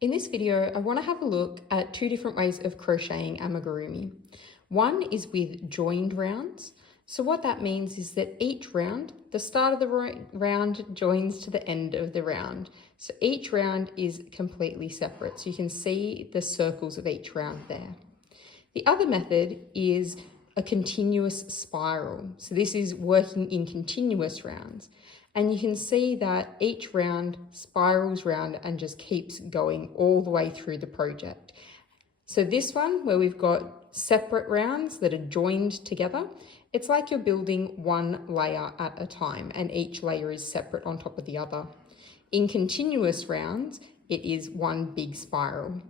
In this video, I want to have a look at two different ways of crocheting amigurumi. One is with joined rounds. So what that means is that each round, the start of the round joins to the end of the round. So each round is completely separate. So you can see the circles of each round there. The other method is a continuous spiral. So this is working in continuous rounds. And you can see that each round spirals round and just keeps going all the way through the project. So this one, where we've got separate rounds that are joined together, it's like you're building one layer at a time and each layer is separate on top of the other. In continuous rounds, it is one big spiral.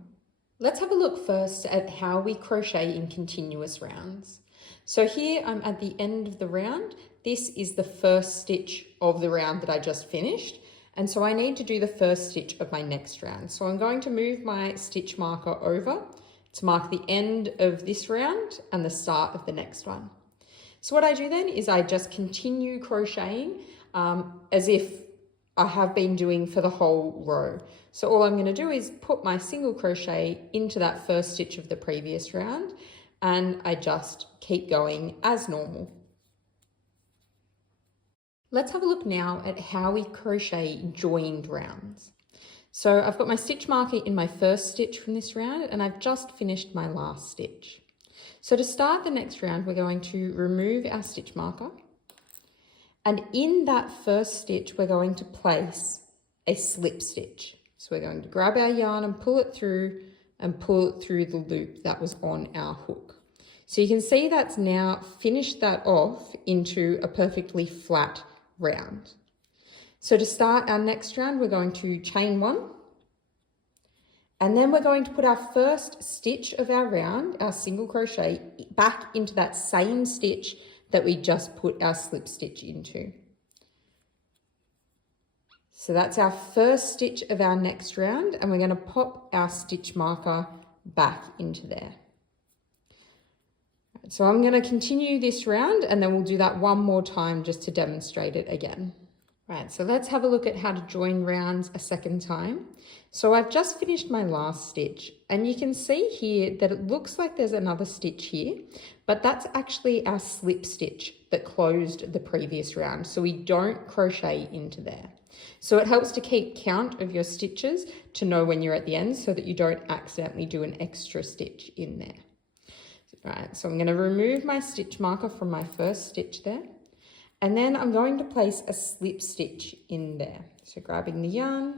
Let's have a look first at how we crochet in continuous rounds. So here I'm at the end of the round. This is the first stitch of the round that I just finished. And so I need to do the first stitch of my next round. So I'm going to move my stitch marker over to mark the end of this round and the start of the next one. So what I do then is I just continue crocheting as if I have been doing for the whole row. So all I'm going to do is put my single crochet into that first stitch of the previous round, and I just keep going as normal. Let's have a look now at how we crochet joined rounds. So I've got my stitch marker in my first stitch from this round, and I've just finished my last stitch. So to start the next round, we're going to remove our stitch marker. And in that first stitch, we're going to place a slip stitch. So we're going to grab our yarn and pull it through the loop that was on our hook. So you can see that's now finished that off into a perfectly flat round. So to start our next round, we're going to chain one, and then we're going to put our first stitch of our round, our single crochet, back into that same stitch that we just put our slip stitch into. So that's our first stitch of our next round, and we're going to pop our stitch marker back into there. So I'm going to continue this round, and then we'll do that one more time just to demonstrate it again. Right, so let's have a look at how to join rounds a second time. So I've just finished my last stitch, and you can see here that it looks like there's another stitch here, but that's actually our slip stitch that closed the previous round. So we don't crochet into there. So it helps to keep count of your stitches to know when you're at the end so that you don't accidentally do an extra stitch in there. Right, so I'm going to remove my stitch marker from my first stitch there, and then I'm going to place a slip stitch in there. So grabbing the yarn,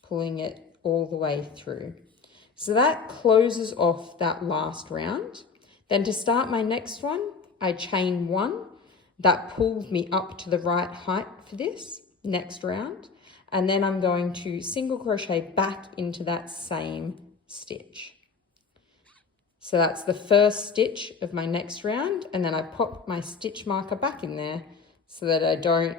pulling it all the way through. So that closes off that last round. Then to start my next one, I chain one. That pulls me up to the right height for this next round. And then I'm going to single crochet back into that same stitch. So that's the first stitch of my next round, and then I pop my stitch marker back in there so that I don't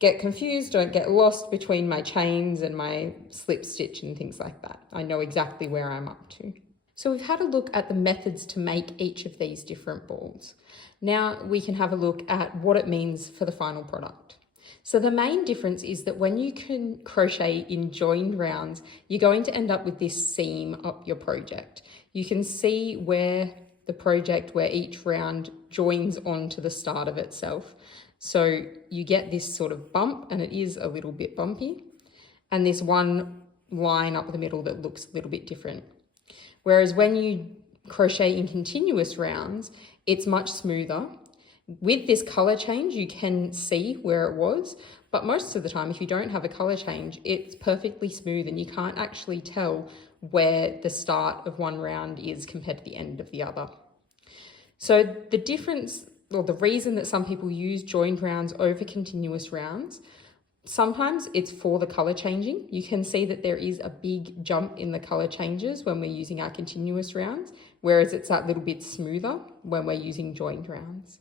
get confused, don't get lost between my chains and my slip stitch and things like that. I know exactly where I'm up to. So we've had a look at the methods to make each of these different balls. Now we can have a look at what it means for the final product. So the main difference is that when you can crochet in joined rounds, you're going to end up with this seam up your project. You can see where each round joins onto the start of itself. So you get this sort of bump, and it is a little bit bumpy, and this one line up the middle that looks a little bit different. Whereas when you crochet in continuous rounds, it's much smoother. With this color change, you can see where it was, but most of the time, if you don't have a color change, it's perfectly smooth and you can't actually tell where the start of one round is compared to the end of the other. So the difference, or the reason that some people use joined rounds over continuous rounds, sometimes it's for the color changing. You can see that there is a big jump in the color changes when we're using our continuous rounds, whereas it's that little bit smoother when we're using joined rounds.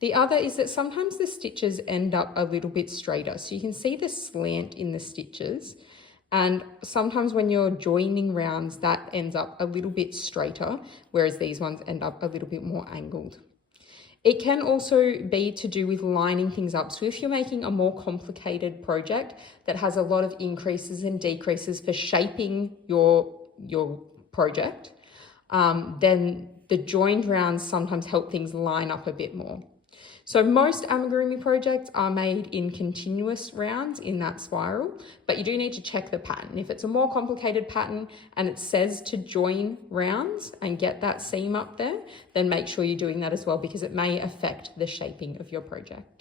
The other is that sometimes the stitches end up a little bit straighter. So you can see the slant in the stitches. And sometimes when you're joining rounds, that ends up a little bit straighter, whereas these ones end up a little bit more angled. It can also be to do with lining things up. So if you're making a more complicated project that has a lot of increases and decreases for shaping your project, then the joined rounds sometimes help things line up a bit more. So most amigurumi projects are made in continuous rounds in that spiral, but you do need to check the pattern. If it's a more complicated pattern and it says to join rounds and get that seam up there, then make sure you're doing that as well, because it may affect the shaping of your project.